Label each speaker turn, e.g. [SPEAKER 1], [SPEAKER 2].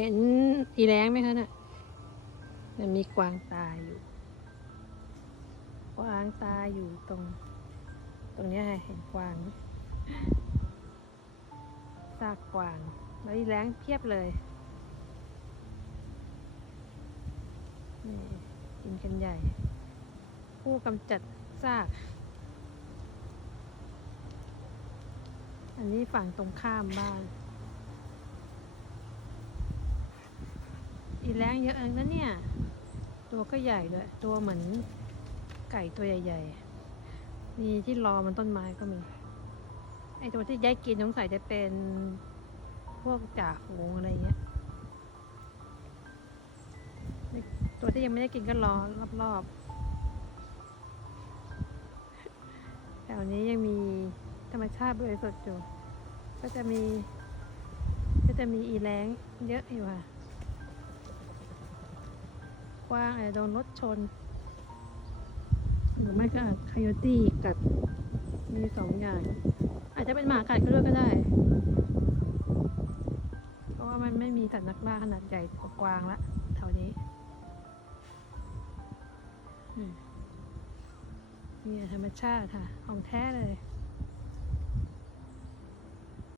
[SPEAKER 1] เห็นอีแรงไหมคะน่ะมันมีกวางตายอยู่ กวางตายอยู่ตรง ตรงนี้ค่ะเห็นกวางซากกวางแล้วอีแรงเพียบเลยนี่กินกันใหญ่ ผู้กำจัดซาก อันนี้ฝั่งตรงข้ามบ้าน อีแรงเยอะเองนะเนี่ย ตัวก็ใหญ่ด้วย ตัวเหมือนไก่ตัวใหญ่ๆ มีที่รอมันต้นไม้ก็มี ไอตัวที่ย้ายกินสงสัยจะเป็นพวกจ่าฝูงอะไรเงี้ย ตัวที่ยังไม่ได้กินก็รอรอบๆ แถวนี้ยังมีธรรมชาติบริสุทธิ์อยู่ ก็จะมี ก็จะมีอีแรงเยอะอยู่ค่ะ กว้างอาจจะโดนรถชน หรือไม่ก็คายตี้กัด มีสองอย่าง อาจจะเป็นหมากัดก็ด้วยก็ได้ เพราะว่ามันไม่มีสัตว์นักล่าขนาดใหญ่กว่ากวางละแถวนี้นี่ธรรมชาติค่ะ ของแท้เลย